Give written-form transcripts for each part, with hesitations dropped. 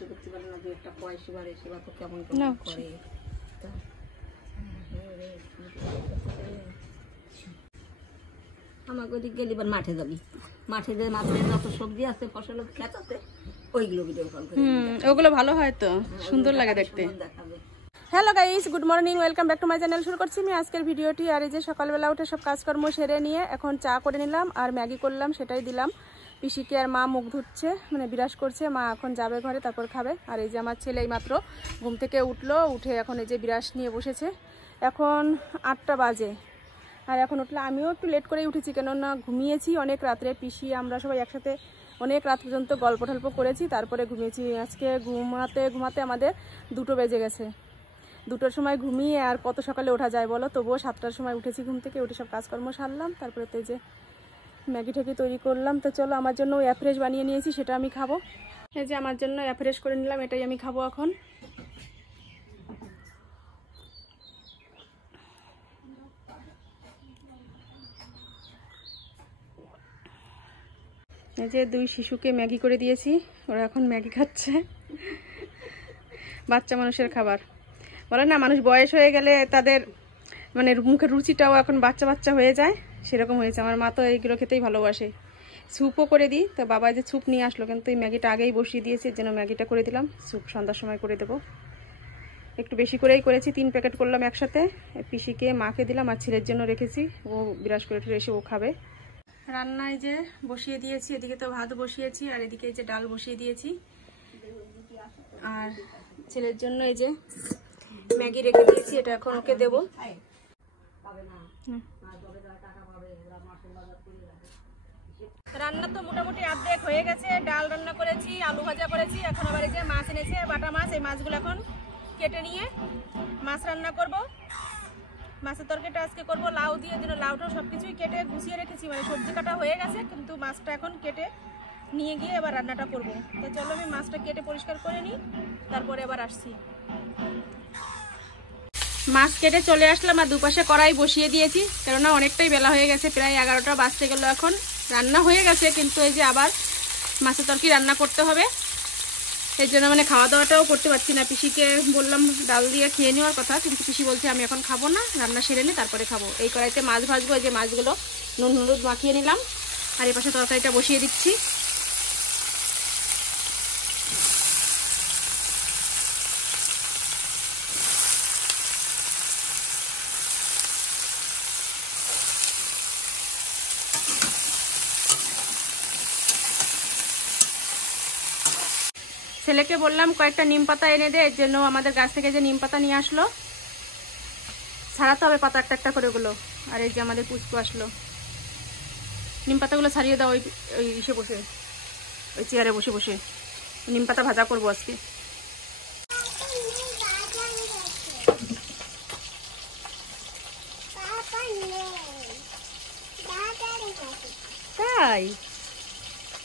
করতে পারে না, 2 একটা পয়সা বাড়ে সেবা তো কেমন কেমন করে। আমাকে ওদিক গেলে এবার মাঠে যাবি, মাঠে যে মাঠে যত সবজি আছে ফসল খেত আছে ওইগুলো ভিডিও কল করে ওগুলো ভালো হয় তো, সুন্দর লাগে দেখতে। Hello guys, good morning, welcome back to my channel. শুরু করছি আমি আজকের ভিডিওটি। আর এই যে সকালবেলা উঠে সব কাজকর্ম সেরে নিয়ে এখন চা করে নিলাম আর ম্যাগি করলাম, সেটাই দিলাম পিসিকে। আর মা মুখ ধুচ্ছে, মানে বিরাস করছে। মা এখন যাবে ঘরে, তারপর খাবে। আর এই যে আমার ছেলে মাত্র ঘুম থেকে উঠলো, উঠে এখন এই যে বিরাস নিয়ে বসেছে। এখন 8টা বাজে। আর এখন উঠলে আমিও একটু লেট করেই উঠেছি, কেননা ঘুমিয়েছি অনেক রাত্রে। পিসি আমরা সবাই একসাথে অনেক রাত পর্যন্ত গল্প টল্প করেছি, তারপরে ঘুমিয়েছি। আজকে ঘুমাতে ঘুমাতে আমাদের 2টো বেজে গেছে। 2টোর সময় ঘুমিয়ে আর কত সকালে ওঠা যায় বলো। তবুও 7টার সময় উঠেছি ঘুম থেকে, উঠে সব কাজকর্ম সারলাম। তারপরে তো যে ম্যাগি ঠ্যাগি তৈরি করলাম। তো চলো, আমার জন্য অ্যাফ্রেশ বানিয়ে নিয়েছি, সেটা আমি খাবো। এই যে আমার জন্য অ্যাফ্রেশ করে নিলাম, এটাই আমি খাবো এখন। এই যে 2 শিশুকে ম্যাগি করে দিয়েছি, ওরা এখন ম্যাগি খাচ্ছে। বাচ্চা মানুষের খাবার বলে না, মানুষ বয়স হয়ে গেলে তাদের মানে মুখের রুচিটাও এখন বাচ্চা বাচ্চা হয়ে যায়, সেরকম হয়েছে। আমার মা তো এইগুলো খেতেই ভালোবাসে। স্যুপও করে দিই, তো বাবা যে স্যুপ নিয়ে আসলো, কিন্তু এই ম্যাগিটা আগেই বসিয়ে দিয়েছি, এর জন্য ম্যাগিটা করে দিলাম। স্যুপ সন্ধ্যার সময় করে দেবো। একটু বেশি করেই করেছি, 3 প্যাকেট করলাম একসাথে। পিসিকে মাকে দিলাম আর ছেলের জন্য রেখেছি, ও বিরাস করে এসে ও খাবে। রান্নায় যে বসিয়ে দিয়েছি, এদিকে তো ভাত বসিয়েছি আর এদিকে এই যে ডাল বসিয়ে দিয়েছি। আর ছেলের জন্য এই যে ম্যাগি রেখে দিয়েছি, এটা এখন ওকে দেবো। রান্না তো মোটামুটি অর্ধেক হয়ে গেছে। ডাল রান্না করেছি, আলু ভাজা করেছি, এখন আবার এই যে মাছ এনেছে, বাটা মাছ। এই মাছগুলো এখন কেটে নিয়ে মাছ রান্না করব। মাছের তরকারিটা আজকে করবো লাউ দিয়ে, জন্য লাউটাও সবকিছুই কেটে গুছিয়ে রেখেছি, মানে সবজি কাটা হয়ে গেছে, কিন্তু মাছটা এখন কেটে নিয়ে গিয়ে এবার রান্নাটা করব। তো চলো আমি মাছটা কেটে পরিষ্কার করে নিই, তারপরে এবার আসছি। মাছ কেটে চলে আসলাম আর দুপাশে কড়াই বসিয়ে দিয়েছি, কেননা অনেকটাই বেলা হয়ে গেছে, প্রায় 11টা বাজতে গেল। এখন রান্না হয়ে গেছে, কিন্তু এই যে আবার মাছের তরকারি রান্না করতে হবে। এই জন্য মানে খাওয়া দাওয়াটাও করতে পারছি না। পিসিকে বললাম ডাল দিয়ে খেয়ে নেওয়ার কথা, কিন্তু পিসি বলছে আমি এখন খাবো না, রান্না সেরে নিই তারপরে খাবো। এই কড়াইতে মাছ ভাজবো। এই যে মাছগুলো নুন হলুদ মাখিয়ে নিলাম আর এই পাশে তরকারিটা বসিয়ে দিচ্ছি। ছেলেকে বললাম কয়েকটা নিম পাতা এনে দে, এর জন্য আমাদের গাছ থেকে যে নিম পাতা নিয়ে আসলো, ছাড়াতে হবে পাতা একটা একটা করে ওগুলো। আর এই যে আমাদের পুচকু আসলো, নিম পাতাগুলো ছাড়িয়ে দাও। ওই ইসে বসে, ওই চেয়ারে বসে বসে নিম পাতা ভাজা করবো আজকে। তাই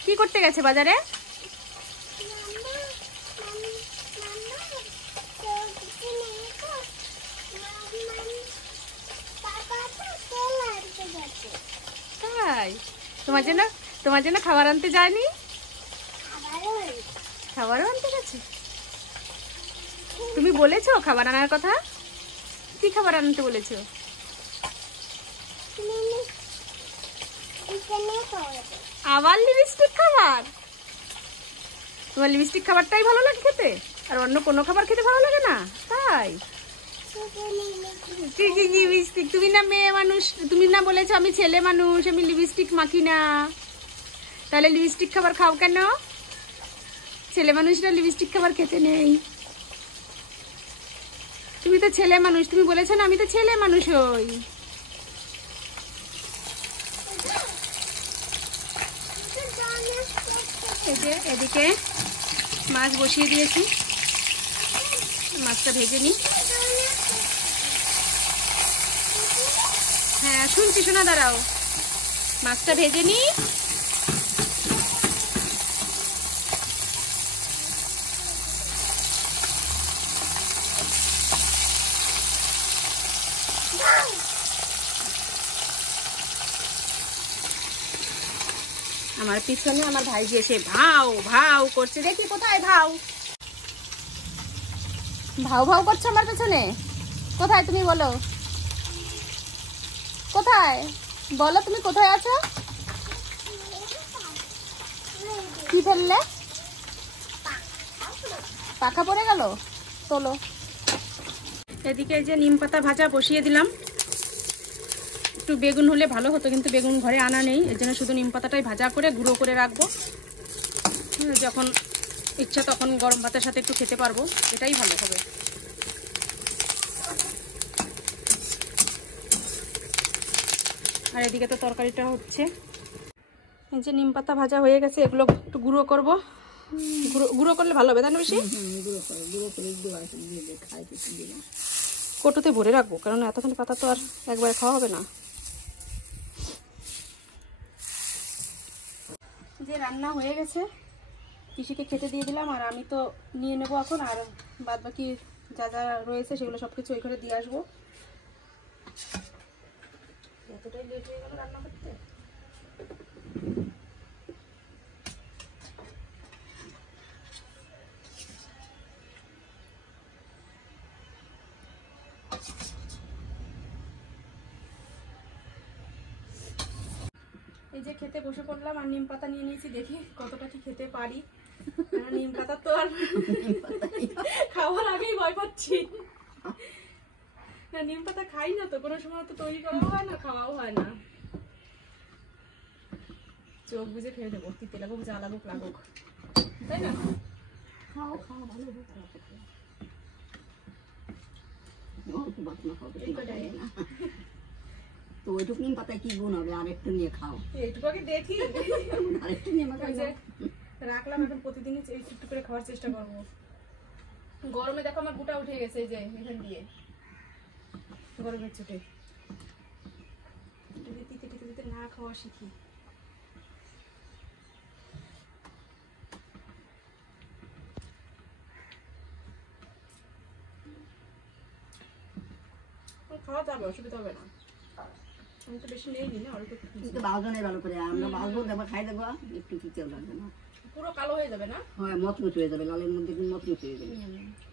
কি করতে গেছে বাজারে? তাই তোমার জন্য খাবার আনতে যায়নি? খাবারও আনতে গেছে। তুমি বলেছো খাবার আনার কথা? কি খাবার আনতে বলেছো? আবার লিপস্টিক খাবার? তোমার লিপস্টিক খাবারটাই ভালো লাগে খেতে, আর অন্য কোনো খাবার খেতে ভালো লাগে না? তাই লিপস্টিক, তুমি না মেয়ে মানুষ, তুমি না বলেছো আমি ছেলে মানুষ, আমি লিপস্টিক মাখি না, তাহলে লিপস্টিক খাবার খাও কেন? ছেলে মানুষরা লিপস্টিক খাবার খেতে নেই। তুমি তো ছেলে মানুষ, তুমি বলেছো না আমি তো ছেলে মানুষ হই। এদিকে মাছ বসিয়ে দিয়েছি, মাছটা ভেজে নিই। হ্যাঁ শুনছি, শোনা, দাঁড়াও, মাছটা ভেজে নিই। আমার পিছনে আমার ভাই যে এসে ভাও ভাও করছে, দেখি কোথায় ভাও। ভাউ ভাউ করছো আমার পেছনে? কোথায় তুমি বলো, কোথায় বলো, তুমি কোথায় আছো? কি ফেললে? পাখা পড়ে গেল, তোলো। এদিকে যে নিম পাতা ভাজা বসিয়ে দিলাম। একটু বেগুন হলে ভালো হতো, কিন্তু বেগুন ঘরে আনা নেই, এর জন্য শুধু নিম পাতাটাই ভাজা করে গুঁড়ো করে রাখবো। যখন ইচ্ছা তখন গরম ভাতের সাথে একটু খেতে পারবো, এটাই ভালো হবে। আর এদিকে তো তরকারিটা হচ্ছে। এই যে নিম পাতা ভাজা হয়ে গেছে, এগুলো একটু গুঁড়ো করবো। গুঁড়ো করলে ভালো হবে, তাই না? বেশি কৌটোতে ভরে রাখবো, কারণ এতখানি পাতা তো আর একবারে খাওয়া হবে না। যে রান্না হয়ে গেছে, পিসিকে খেতে দিয়ে দিলাম, আর আমি তো নিয়ে নেবো এখন। আর বাদ বাকি যা যা রয়েছে সেগুলো সব কিছু ওই ঘরে দিয়ে আসবো। এতটাই লেট হয়ে গেল রান্না করতে। এই যে খেতে বসে পড়লাম, আর নিম পাতা নিয়ে নিয়েছি, দেখি কতটা কি খেতে পারি। নিম পাতা তো আর খাওয়ার আগেই ভয় পাচ্ছি। নিম পাতা খাই না তো, কোনো সময় তো তৈরি করাও হয় না, খাওয়াও হয় না। চোখ বুঝে খেয়ে দেবো, তিতে লাগুক যা লাগুক লাগুক, তাই না? খাও খাও, ভালো তো ওইটুকু নিম পাতায় কি গুণ হবে? আর একটু নিয়ে খাও। এইটুকু আগে দেখি, আরেকটু নিয়ে রাখলাম। এখন প্রতিদিনই একটু করে খাওয়ার চেষ্টা করবো। গরমে দেখো আমার বুটা উঠে গেছে, এই যে এখান দিয়ে গরমের চোটে। তিতে টিতে দিতে না খাওয়া শিখি। খাওয়া যাবে, অসুবিধা হবে না। আমি তো বেশি নেই না, অল্প একটু বাজনে ভালো করে আমরা বাজবো, দেবো খাই দেবো, একটু কিচেও লাগবে না। পুরো কালো হয়ে যাবে না? হ্যাঁ, মতমুচ হয়ে যাবে, লালের মধ্যে মতমুচ হয়ে যাবে,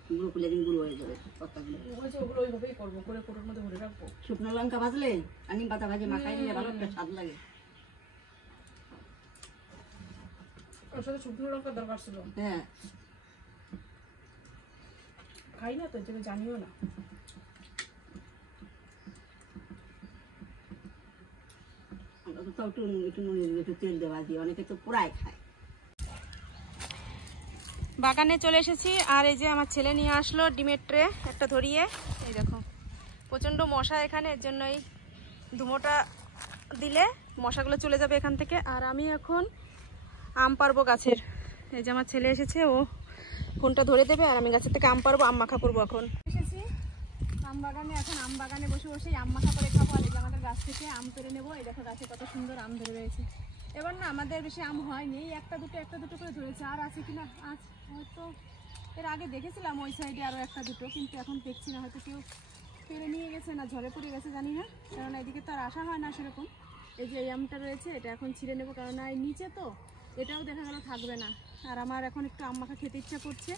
গুঁড়ো করলে দিন গুঁড়ো হয়ে যাবে পাতাগুলো। ওগুলো ওইভাবেই করবো, করে কোটোর মধ্যে ভরে রাখবো। শুকনো লঙ্কা ভাজলে আর নিম পাতা ভাজি মাখাই দিলে ভালো একটা স্বাদ লাগে। ওর সাথে শুকনো লঙ্কার দরকার ছিল। হ্যাঁ, খাই না তো, যেটা জানিও না। একটু তেল দেওয়া দিয়ে অনেকে তো পুরাই খায়। বাগানে চলে এসেছি, আর এই যে আমার ছেলে নিয়ে আসলো ডিমের ট্রে একটা ধরিয়ে। এই দেখো প্রচন্ড মশা এখানে, এর জন্য এই ধুমোটা দিলে মশাগুলো চলে যাবে এখান থেকে। আর আমি এখন আম পারবো গাছের। এই যে আমার ছেলে এসেছে, ও ফোনটা ধরে দেবে, আর আমি গাছের থেকে আম পারবো, আম মাখা করবো। এখন এসেছি আম বাগানে, এখন আম বাগানে বসে বসে আম মাখা করে খাবো। আর এই যে আমাদের গাছ থেকে আম পেড়ে নেবো। এই দেখো গাছে কত সুন্দর আম ধরে রয়েছে। এবার না আমাদের বেশি আম হয়নি, একটা দুটো করে ধরেছে। আর আছে কিনা আজ হয়তো, এর আগে দেখেছিলাম ওই সাইডে আরও একটা দুটো, কিন্তু এখন দেখছি না, হয়তো কেউ পেড়ে নিয়ে গেছে না ঝড়ে পড়ে গেছে, জানি না। কারণ এদিকে তো আর আসা হয় না সেরকম। এই যে এই আমটা রয়েছে, এটা এখন ছিঁড়ে নেবো, কারণ এই নিচে তো এটাও দেখা গেল থাকবে না। আর আমার এখন একটু আম মাখা খেতে ইচ্ছা করছে।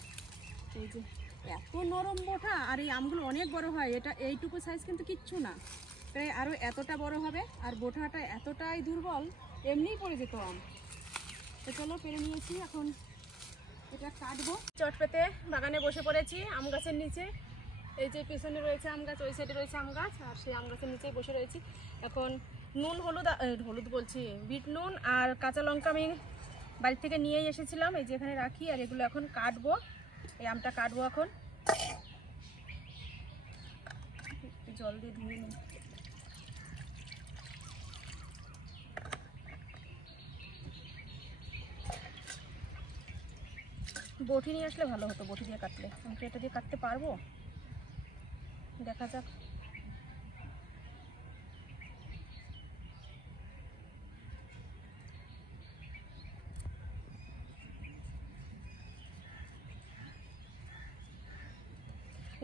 এই যে এত নরম বোঠা, আর এই আমগুলো অনেক বড় হয়। এটা এইটুকু সাইজ কিন্তু কিচ্ছু না, প্রায় আরও এতটা বড় হবে। আর বোঠাটা এতটাই দুর্বল, এমনিই পড়ে যেত আম। তো চলো পেরে নিয়েছি, এখন এটা কাটবো। চট পেতে বাগানে বসে পড়েছি আম গাছের নিচে। এই যে পিছনে রয়েছে আম গাছ, ওই সাইডে রয়েছে আম গাছ, আর সেই আম গাছের নিচেই বসে রয়েছি। এখন নুন হলুদ বলছি, বিট নুন আর কাঁচা লঙ্কা আমি বাড়ি থেকে নিয়েই এসেছিলাম, এই যে এখানে রাখি। আর এগুলো এখন কাটবো, এই আমটা কাটবো এখন। জল দিয়ে ধুয়ে নিই। বটি নিয়ে আসলে ভালো হতো, বটি দিয়ে কাটলে। আমি তো এটা দিয়ে কাটতে পারবো, দেখা যাক।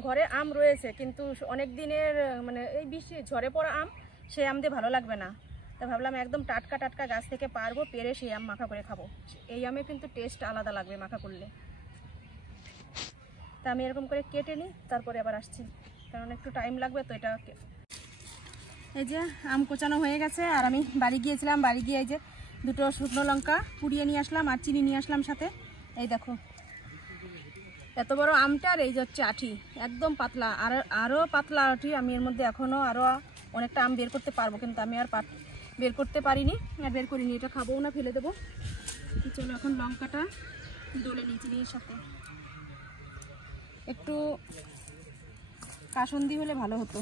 ঘরে আম রয়েছে, কিন্তু অনেক দিনের মানে এই বৃষ্টি ঝড়ে পড়া আম, সেই আম দিয়ে ভালো লাগবে না। তা ভাবলাম একদম টাটকা টাটকা গাছ থেকে পারবো, পেরে সেই আম মাখা করে খাবো। এই আমে কিন্তু টেস্ট আলাদা লাগবে মাখা করলে। তা আমি এরকম করে কেটে নিই, তারপরে আবার আসছি, কারণ একটু টাইম লাগবে তো এটা। এই যে আম কোচানো হয়ে গেছে, আর আমি বাড়ি গিয়েছিলাম, বাড়ি গিয়ে এই যে 2টো শুকনো লঙ্কা পুড়িয়ে নিয়ে আসলাম আর চিনি নিয়ে আসলাম সাথে। এই দেখো এত বড় আমটা, আর এই যে হচ্ছে আঠি, একদম পাতলা, আর আরও পাতলা আঠি। আমি এর মধ্যে এখনও আরও অনেকটা আম বের করতে পারবো, কিন্তু আমি আর বের করতে পারিনি, আর বের করিনি, এটা খাবো না, ফেলে দেবো। চলো এখন লঙ্কাটা ডলে নিই চিনির সাথে। একটু কাসুন্দি হলে ভালো হতো।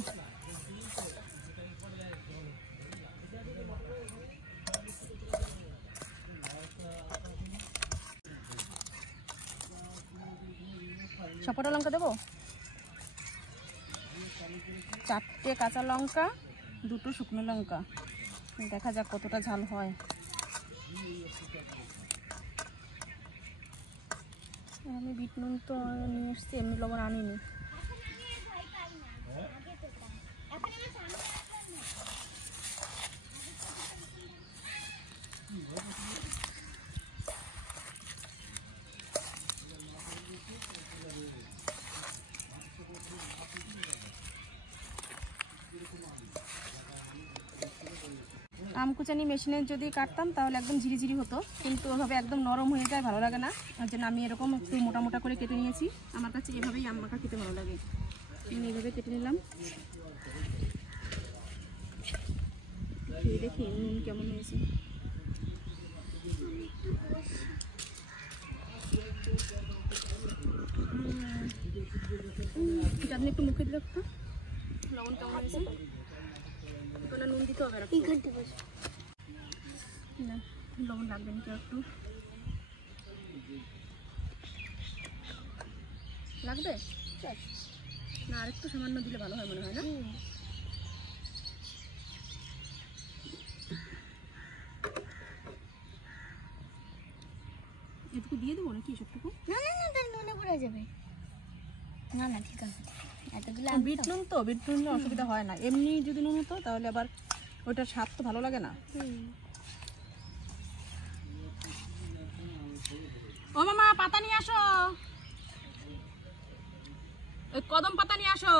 সপটা লঙ্কা দেবো, 4টে কাঁচা লঙ্কা, 2টো শুকনো লঙ্কা, দেখা যাক কতটা ঝাল হয়। আমি বিট নুন তো নিয়ে এসছি, এমনি লবণ আনিনি। আম কুচানি মেশিনে যদি কাটতাম তাহলে একদম ঝিরিঝিরি হতো, কিন্তু ওভাবে একদম নরম হয়ে যায়, ভালো লাগে না। ওর জন্য আমি এরকম একটু মোটা মোটা করে কেটে নিয়েছি। আমার কাছে এভাবেই আম মাখা খেতে ভালো লাগে। আমি এইভাবে কেটে নিলাম, দেখি নুন কেমন হয়েছে। আপনি একটু মুখে দিলে লবণ কেমন হয়েছে, কোনো নুন দিতে হবে না, লবণ লাগবে না, একটু লাগবে না, আর একটু সামান্য দিলে ভালো হয় মনে হয় না? এটুকু দিয়ে দেবো নাকি সবটুকু? না না না, তাই নুনে পড়ে যাবে। না না ঠিক আছে, এতগুলো বিট নুন তো, বিট নুন অসুবিধা হয় না। এমনি যদি নুন হতো তাহলে আবার ওইটার স্বাদ তো ভালো লাগে না। ও মামা পাতা নিয়ে আসো, ওই কদম পাতা নিয়ে আসো।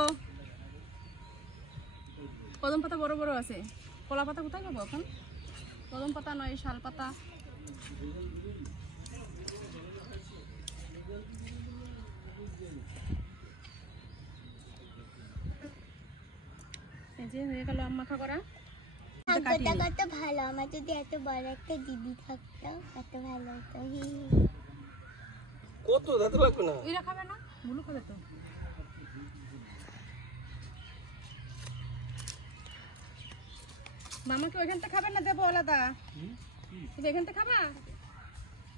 কদম পাতা বড় বড় আছে, কলা পাতা কোথায় পাবো এখন? কদম পাতা নয়, শাল পাতা। এই যে হয়ে গেল আম মাখা করা। কত ভালো, আমার যদি এত বড় একটা দিদি থাকতো কত ভালো হতো। কত দাঁত লাগবে না, এরা খাবে না, মুলু খাবে তো। মামাকে ওইখানটা খাবেন না, দেবো আলাদা। তুমি এখানটা খাবা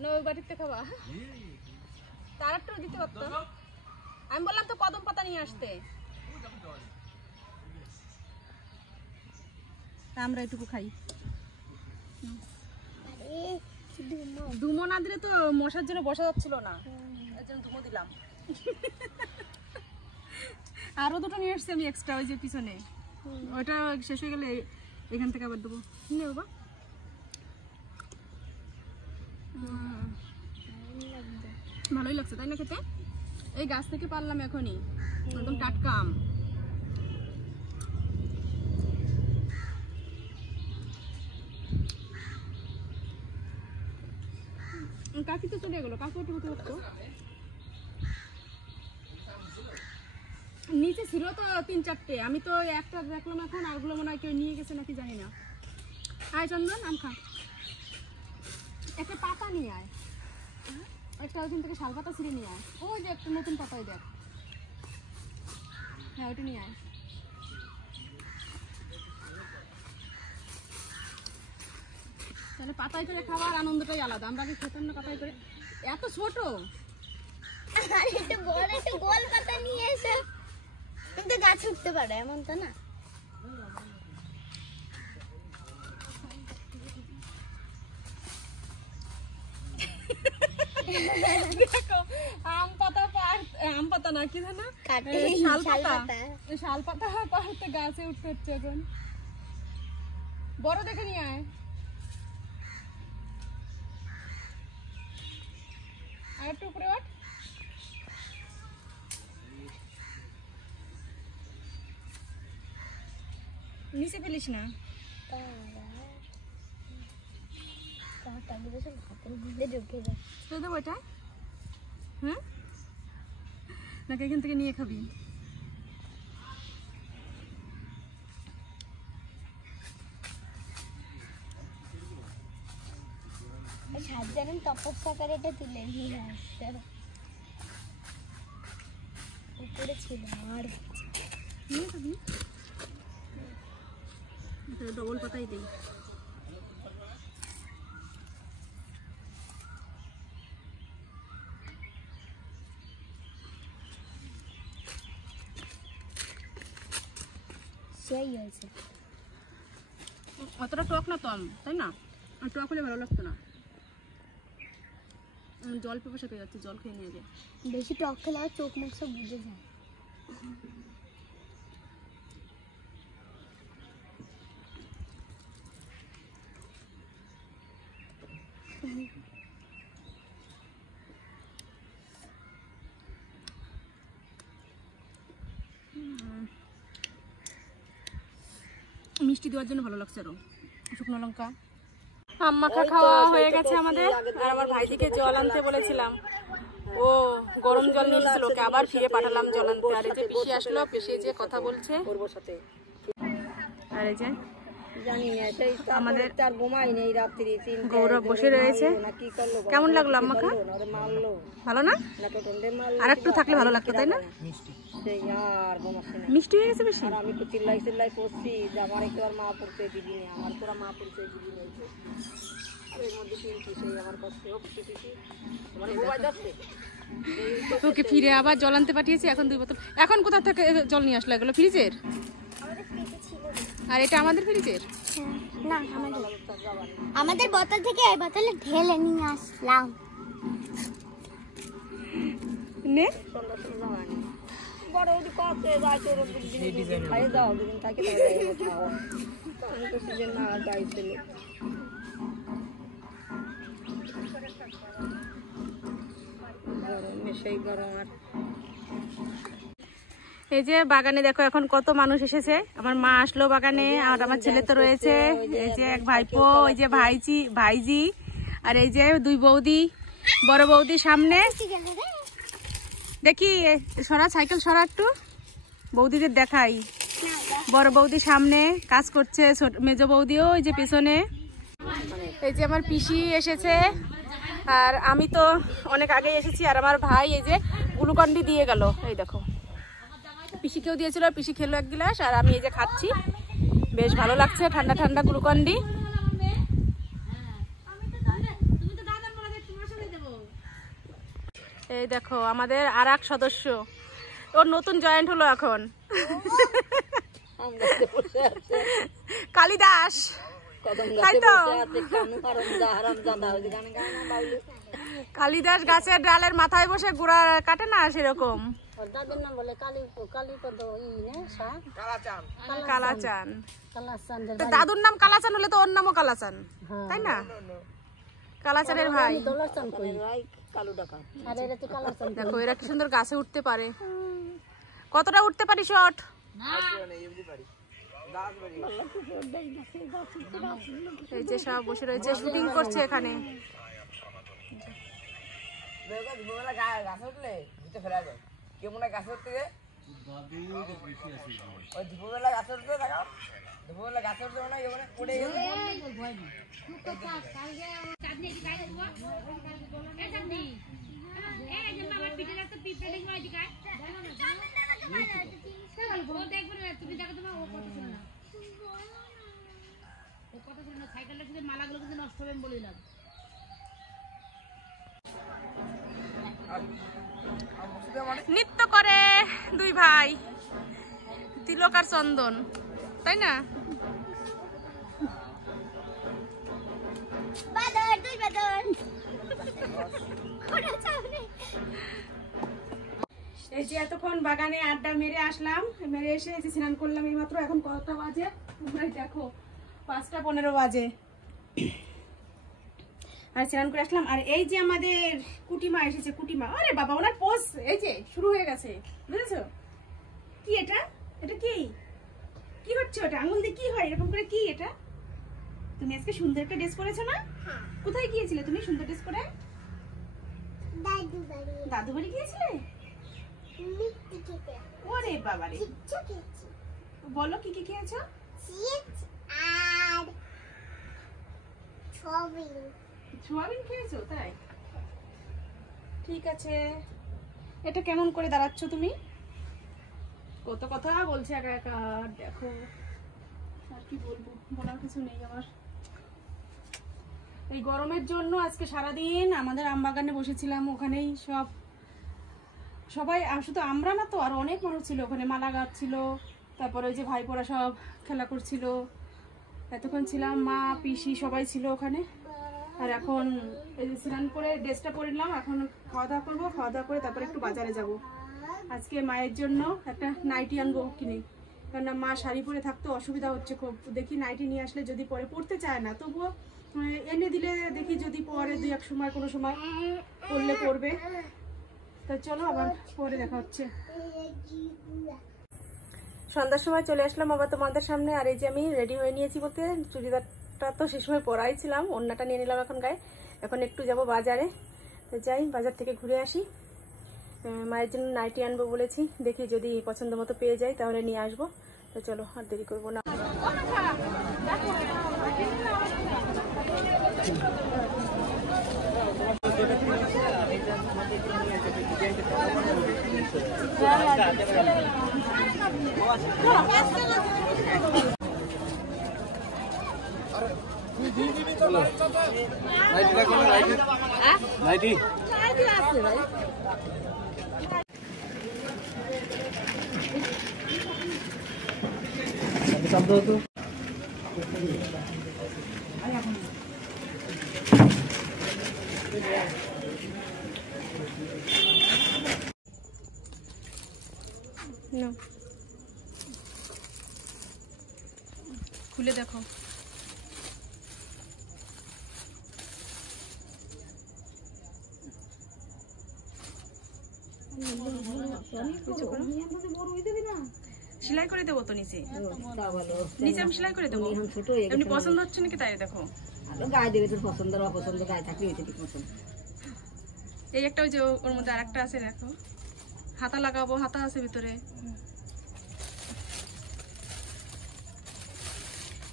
না ওই বাড়িতে খাবা? তার একটু দিতে পারতো। আমি বললাম তো কদম পাতা নিয়ে আসতে, আমরা এটুকু খাই। ধুমো না দিলে তো মশার জন্য বসা যাচ্ছিল না, এর জন্য ধুমো দিলাম। আরো 2টো নিয়ে এসছি আমি এক্সট্রা, ওই যে পিছনে, ওইটা শেষ হয়ে গেলে এখান থেকে আবার দেবো। নিয়ে বাবা, ভালোই লাগছে তাই না খেতে? এই গাছ থেকে পারলাম এখনই, একদম টাটকা আম। কাকি তো চলে গেলো, কাকু একটু হতে হতো। নিচে ছিল তো 3-4টে, আমি তো একটা দেখলাম এখন, আরগুলো মনে হয় কেউ নিয়ে গেছে নাকি জানি না। আয় চন্দন আম খা, একটা পাতা নিয়ে আয়, একটা ওইখান থেকে শাল পাতা ছিঁড়ে নিয়ে আয়। ওই যে একটা নতুন পাতাই দেখ, হ্যাঁ ওইটা নিয়ে আয়। তাহলে পাতায় করে খাওয়ার আনন্দটাই আলাদা। আমরা আগে খেতাম না পাতায় করে, এত ছোট। আর এটা বড় একটা গোল পাতা নিয়ে এসে কিন্তু গাছ উঠতে পারে এমন তো না। দেখো আম পাতা না কি জানো, শাল পাতা পাড়তে গাছে উঠতে হচ্ছে এখন। বড় দেখে নিয়ে আয়, আর একটু উপরে ওঠ। নিচে ফেলিস না। দেবো এটা, হুম, নাকি এখান থেকে নিয়ে খাবি? সাতজনের তপস্যা করে এটা তুলে নিয়ে আসছে উপরে ছিল আর নিয়ে খাবি, ডবল পাতাই দেই। সেই হয়েছে। অতটা টক না তো, তাই না? টক হলে ভালো লাগতো না। জল পিপাসা পেয়ে যাচ্ছে, জল খেয়ে নিয়ে যায়। বেশি টক খেলে আর চোখ মুখ সব বুঝে যায়। মিষ্টি দেওয়ার জন্য ভালো লাগছে আরো, শুকনো লঙ্কা। আম মাখা খাওয়া হয়ে গেছে আমাদের। আর আমার ভাইটিকে জল আনতে বলেছিলাম, ও গরম জল নিয়ে এসেছিল, ওকে আবার ফিরে পাঠালাম জল আনতে। আর এই যে পিসি আসলো, পিসি যে কথা বলছে। আর এই যে আমাদের গৌরব বসে রয়েছে। কেমন লাগলো আম মাখা? ভালো না? আর একটু থাকলে ভালো লাগতো, তাই না? মিষ্টি হয়ে গেছে বেশি। আমি তো চিল্লাই চিল্লাই করছি যে আমার একটু আর মা পড়তে দিবি না, আমার তোরা মা পড়তে দিবি না। এর মধ্যে তিনটি সেই আমার কাছে তোকে ফিরে আবার জল আনতে পাঠিয়েছি। এখন 2 বোতল। এখন কোথা থেকে জল নিয়ে আসলো? এগুলো ফ্রিজের? আর এটা আমাদের ফ্রিজের না, আমাদের বোতল থেকে এই বোতলে ঢেলে নিয়ে আসলাম। নে বড় ওদি কত যায় তোর দিন খাই দাও, দিন থাকে খাও। আমি তো সিজন না যাইছিল। গরমে সেই গরম। আর এই যে বাগানে দেখো এখন কত মানুষ এসেছে। আমার মা আসলো বাগানে, আর আমার ছেলে তো রয়েছে। এই যে এক ভাইপো, ওই যে ভাইজি, আর এই যে 2 বৌদি, বড় বৌদি সামনে। দেখি সরা, সাইকেল সরা একটু, বৌদিদের দেখাই। বড় বৌদি সামনে কাজ করছে, মেজো বৌদিও ওই যে পেছনে। এই যে আমার পিসি এসেছে, আর আমি তো অনেক আগে এসেছি। আর আমার ভাই এই যে গ্লুকন্ডি দিয়ে গেল, এই দেখো। পিসিকেও দিয়েছিল, পিসি খেলো 1 গ্লাস, আর আমি এই যে খাচ্ছি। বেশ ভালো লাগছে, ঠান্ডা ঠান্ডা গ্লুকন্ডি। এই দেখো আমাদের আর এক সদস্য, ওর নতুন জয়েন্ট হলো এখন, কালিদাস। কালিদাস গাছের ডালের মাথায় বসে গুড়া কাটে না, সেরকম। কালাচান, দাদুর নাম কালাচান হলে তো ওর নামও কালাচান, তাই না? কালাচানের ভাই। দেখো এরা কি সুন্দর গাছে উঠতে পারে। কতটা উঠতে পারি শট? এই যে সব বসে রয়েছে, শুটিং করছে এখানে। নৃত্য করে 2 ভাই, তিলক আর চন্দন, তাই না? এই যে এতক্ষণ বাগানে আড্ডা মেরে আসলাম, মেরে এসে এই যে স্নান করলাম এই মাত্র। এখন কতটা বাজে দেখো, 5:15 বাজে। আর স্নান করে আসলাম। আর এই যে আমাদের কুটিমা এসেছে, কুটিমা। আরে বাবা, ওনার পোজ এই যে শুরু হয়ে গেছে, বুঝেছো? কি এটা? এটা কি? কি হচ্ছে ওটা? আঙুল দিয়ে কি হয় এরকম করে? কি এটা? তুমি আজকে সুন্দর একটা ড্রেস পরেছো না? কোথায় গিয়েছিলে তুমি সুন্দর ড্রেস পরে? দাদু বাড়ি গিয়েছিলে? ওরে বাবারে, বলো কি কি খেয়েছো? সোয়াবিন খেয়েছো? তাই, ঠিক আছে। এটা কেমন করে দাঁড়াচ্ছ তুমি? কত কথা বলছে একা একা। দেখো, আর কি বলবো, বলার কিছু নেই আমার। এই গরমের জন্য আজকে সারাদিন আমাদের আমবাগানে বসেছিলাম। ওখানেই সবাই, শুধু আমরা না তো, আর অনেক মানুষ ছিল ওখানে। মালা গাছ ছিল, তারপরে ওই যে ভাইপোরা সব খেলা করছিল। এতক্ষণ ছিলাম, মা পিসি সবাই ছিল ওখানে। আর এখন এই যে স্নান করে ড্রেসটা পরে নিলাম, এখন খাওয়া দাওয়া করবো। খাওয়া দাওয়া করে তারপরে একটু বাজারে যাব। আজকে মায়ের জন্য একটা নাইটি আনবো কিনে, কেননা মা শাড়ি পরে থাকতে অসুবিধা হচ্ছে খুব। দেখি নাইটি নিয়ে আসলে, যদি পরে পড়তে চায় না তবুও এনে দিলে দেখি যদি পরে দুই এক সময় কোনো সময় পড়লে পড়বে। তো চলো আবার পরে দেখা হচ্ছে। সন্ধ্যার সময় চলে আসলাম আবার তোমাদের সামনে। আর এই যে আমি রেডি হয়ে নিয়েছি, বলতে চুড়িদারটা তো সে সময় পরাই ছিলাম, ওড়নাটা নিয়ে নিলাম এখন গায়ে। এখন একটু যাব বাজারে, তো যাই বাজার থেকে ঘুরে আসি। মায়ের জন্য নাইটি আনবো বলেছি, দেখি যদি পছন্দ মতো পেয়ে যাই তাহলে নিয়ে আসবো। তো চলো আর দেরি করবো না। খুলে দেখো। সেলাই করে দেবো তো নিচে, নিচে আমি সেলাই করে দেবো। এমনি পছন্দ হচ্ছে নাকি তাই দেখো। গায়ে দেবে তোর পছন্দ, অপছন্দ গায়ে থাকলে ঠিক পছন্দ। এই একটা, ওই যে ওর মধ্যে আরেকটা আছে দেখো, হাতা লাগাবো, হাতা আছে ভিতরে।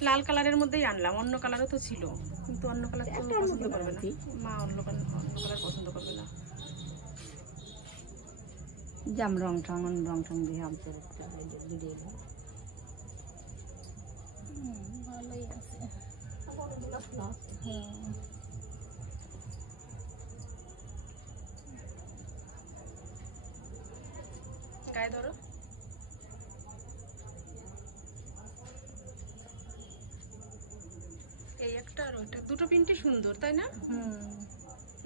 লাল কালারের মধ্যেই আনলাম, অন্য কালারও তো ছিল, কিন্তু অন্য কালার তো পছন্দ করবে না মা, অন্য কালার পছন্দ করবে না। জাম রং ঠং দিয়ে আমতে ভালোই আছে। গায়ে ধরো। এই একটা আর ওইটা, দুটো প্রিন্টই সুন্দর তাই না?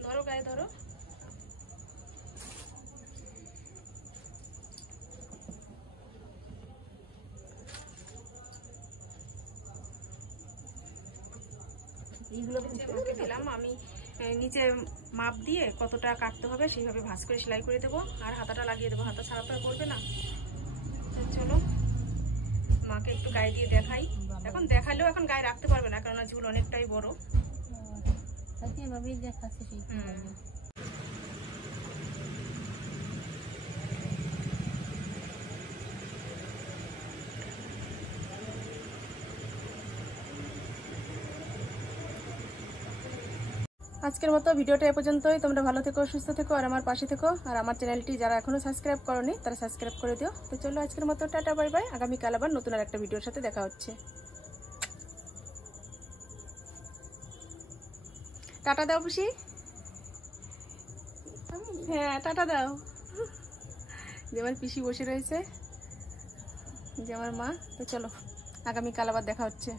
ধরো গায়ে ধরো। দিলাম আমি নিচে মাপ দিয়ে কতটা কাটতে হবে সেইভাবে ভাঁজ করে সেলাই করে দেবো, আর হাতাটা লাগিয়ে দেবো। হাতা ছাড়া তো আর করবে না। চলো মাকে একটু গায়ে দিয়ে দেখাই। এখন দেখালেও এখন গায়ে রাখতে পারবে না, কারণ ঝুল অনেকটাই বড়। আজকের মতো ভিডিওটা এ পর্যন্তই। তোমরা ভালো থেকো, সুস্থ থেকো, আর আমার পাশে থেকো। আর আমার চ্যানেলটি যারা এখনো সাবস্ক্রাইব করোনি তারা সাবস্ক্রাইব করে দিও। তো চলো আজকের মতো টাটা, বাই বাই। আগামীকাল আবার নতুন আর একটা ভিডিওর সাথে দেখা হচ্ছে। টাটা দাও পুষি। হ্যাঁ টাটা দাও। যে আমার পিসি বসে রয়েছে, যে আমার মা। তো চলো আগামীকাল আবার দেখা হচ্ছে।